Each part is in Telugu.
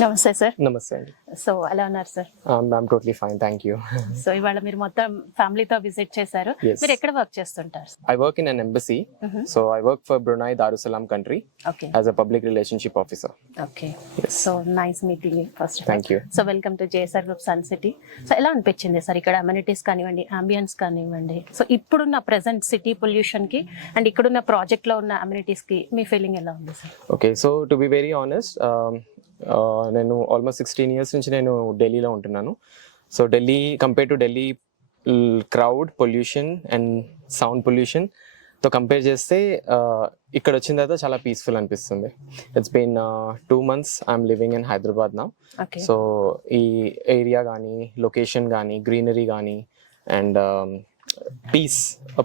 నమస్తే సార్. నమస్తే అండి. సో ఎలా ఉన్నారు sir? I'm totally fine, thank you. So ఇవాళ మీరు మొత్తం ఫ్యామిలీతో విజిట్ చేశారు. Yes. మీరు ఎక్కడ వర్క్ చేస్తుంటారు? I work in an embassy, so I work for Brunei Darussalam country okay as a public relationship officer. Okay. Yes. So nice meeting first. Thank you. So welcome to JSR group sun city. So ఎలా అనిపించింది సార్ ఇక్కడ అమ్యూనిటీస్ కానివ్వండి, అంబియన్స్ కానివ్వండి, సో ఇప్పుడున్న ప్రెసెంట్ సిటీ పొల్యూషన్ కి అండ్ ఇక్కడున్న ప్రాజెక్ట్ లో ఉన్న అమ్యూనిటీస్ కి మీ ఫీలింగ్ ఎలా ఉంది sir? Okay, so to be very honest, నేను ఆల్మోస్ట్ 16 years నుంచి నేను ఢిల్లీలో ఉంటున్నాను. సో Delhi compare to Delhi crowd pollution and sound pollution తో కంపేర్ చేస్తే ఇక్కడ వచ్చిన తర్వాత చాలా పీస్ఫుల్ అనిపిస్తుంది. It's been 2 months I'm living in Hyderabad now. Okay. So ఈ ఏరియా కానీ, లొకేషన్ కానీ, గ్రీనరీ కానీ అండ్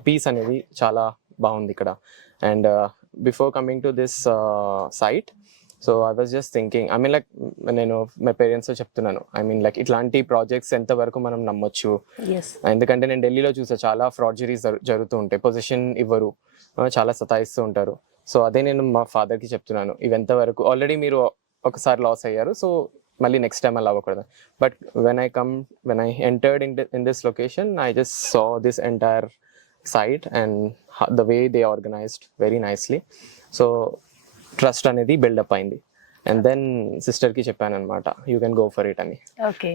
పీస్ అనేది చాలా బాగుంది ఇక్కడ. And before coming to this site, so I was just thinking, I mean like నేను మా పేరెంట్స్తో చెప్తున్నాను, ఐ మీన్ లైక్ ఇట్లాంటి ప్రాజెక్ట్స్ ఎంతవరకు మనం నమ్మొచ్చు. ఎస్. ఎందుకంటే నేను ఢిల్లీలో చూసా చాలా ఫ్రాడ్జరీస్ జరుగుతూ ఉంటాయి, పొజిషన్ ఇవ్వరు, చాలా సతాయిస్తూ ఉంటారు. సో అదే నేను మా ఫాదర్కి చెప్తున్నాను, ఇవి ఎంతవరకు ఆల్రెడీ మీరు ఒకసారి లాస్ అయ్యారు, సో మళ్ళీ నెక్స్ట్ టైం అలా అవ్వకూడదు. But when I entered in this location, I just saw this entire site and the way they organized very nicely. So trust అనేది బిల్డప్ అయింది. అండ్ దెన్ సిస్టర్కి చెప్పాను అనమాట, you can go for it అని. ఓకే.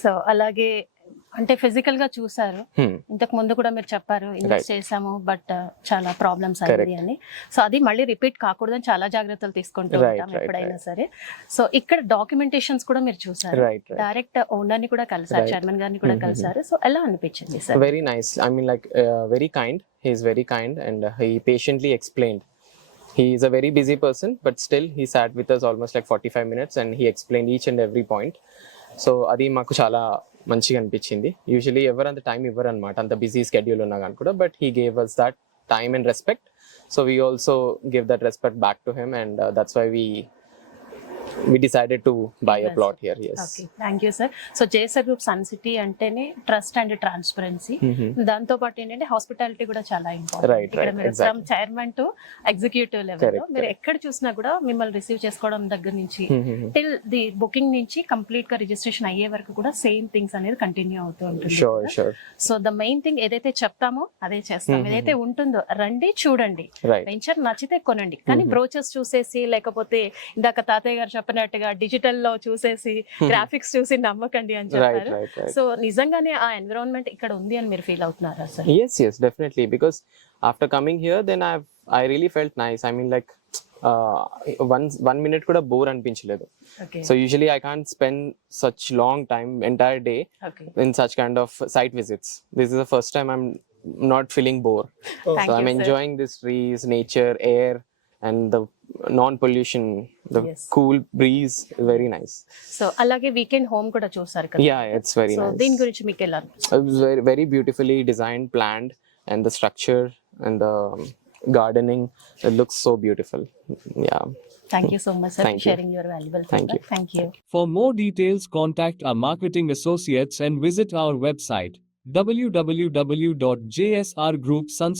సో అలాగే అంటే ఫిజికల్ గా చూసారు, ఇంతకు ముందు కూడా మీరు చెప్పారు ఇన్వెస్ట్ చేసాము బట్ చాలా ప్రాబ్లమ్స్ అయ్యింది అని. సో అది మళ్ళీ రిపీట్ కాకూడదని చాలా జాగ్రత్తలు తీసుకుంటూ ఉంటాం ఎప్పుడైనా సరే. సో ఇక్కడ డాక్యుమెంటేషన్స్ కూడా మీరు చూసారు, డైరెక్ట్ ఓనర్ ని కూడా కలిసారు, చైర్మన్ గారిని కూడా కలిసారు. సో ఎలా అనిపించింది sir? Very nice, I mean like very kind, he is very kind and he patiently explained. He is a very busy person, but still he sat with us almost like 45 minutes and he explained each and every point. So అది మాకు చాలా మంచిగా అనిపించింది. యూజువలీ ఎవరు అంత టైం ఇవ్వరు అనమాట, అంత బిజీ స్కెడ్యూల్ ఉన్నా కానీ కూడా, but he gave us that time and respect. So we also give that respect back to him and that's why we decided to buy a plot here. Yes. Okay, thank you sir. So JSR group sun city అంటేనే ట్రస్ట్ అండ్ ట్రాన్స్పరెన్సీ, దాంతో పాటు ఏంటంటే హాస్పిటాలిటీ కూడా చాలా ఇంపార్టెంట్. ఇక్కడ మీరు from chairman to executive level లో మీరు ఎక్కడ చూసినా కూడా మిమ్మల్ని రిసీవ్ చేసుకోవడం దగ్గర నుంచి టిల్ ది బుకింగ్ నుంచి కంప్లీట్ గా రిజిస్ట్రేషన్ అయ్యే వరకు కూడా సేమ్ థింగ్స్ అనేది కంటిన్యూ అవుతూ ఉంటుంది. సో ద మెయిన్ థింగ్ ఏదైతే చెప్తామో అదే చేస్తాం. ఏదైతే ఉంటుందో రండి, చూడండి, వెంచర్ నచ్చితే కొనండి. కానీ బ్రోచర్స్ చూసేసి లేకపోతే ఇందాక తాతయ్య గారు చెప్పినట్టుగా డిజిటల్ లో చూసేసి గ్రాఫిక్స్ చూసి నమ్మకండి అని చెప్పారు. సో నిజంగానే ఆ ఎన్విరాన్మెంట్ ఇక్కడ ఉంది అని మీరు ఫీల్ అవుతున్నారా sir? Yes, definitely, because after coming here then I really felt nice. I mean like one minute kuda bore anpinchaledu. Okay. So usually I can't spend such long time, entire day, in such kind of site visits. This is the first time I'm not feeling bored. So I'm enjoying this trees, nature, air and the non-pollution, the cool breeze is very nice. So alage weekend home kuda chusaru kada? Yeah, it's very nice. So din gurinchi meeku ela it was very, very beautifully designed, planned, and the structure and the gardening, it looks so beautiful. Yeah. Thank you so much sir for sharing your valuable feedback. Thank you. For more details, contact our marketing associates and visit our website www.jsrgroupsunscity.com.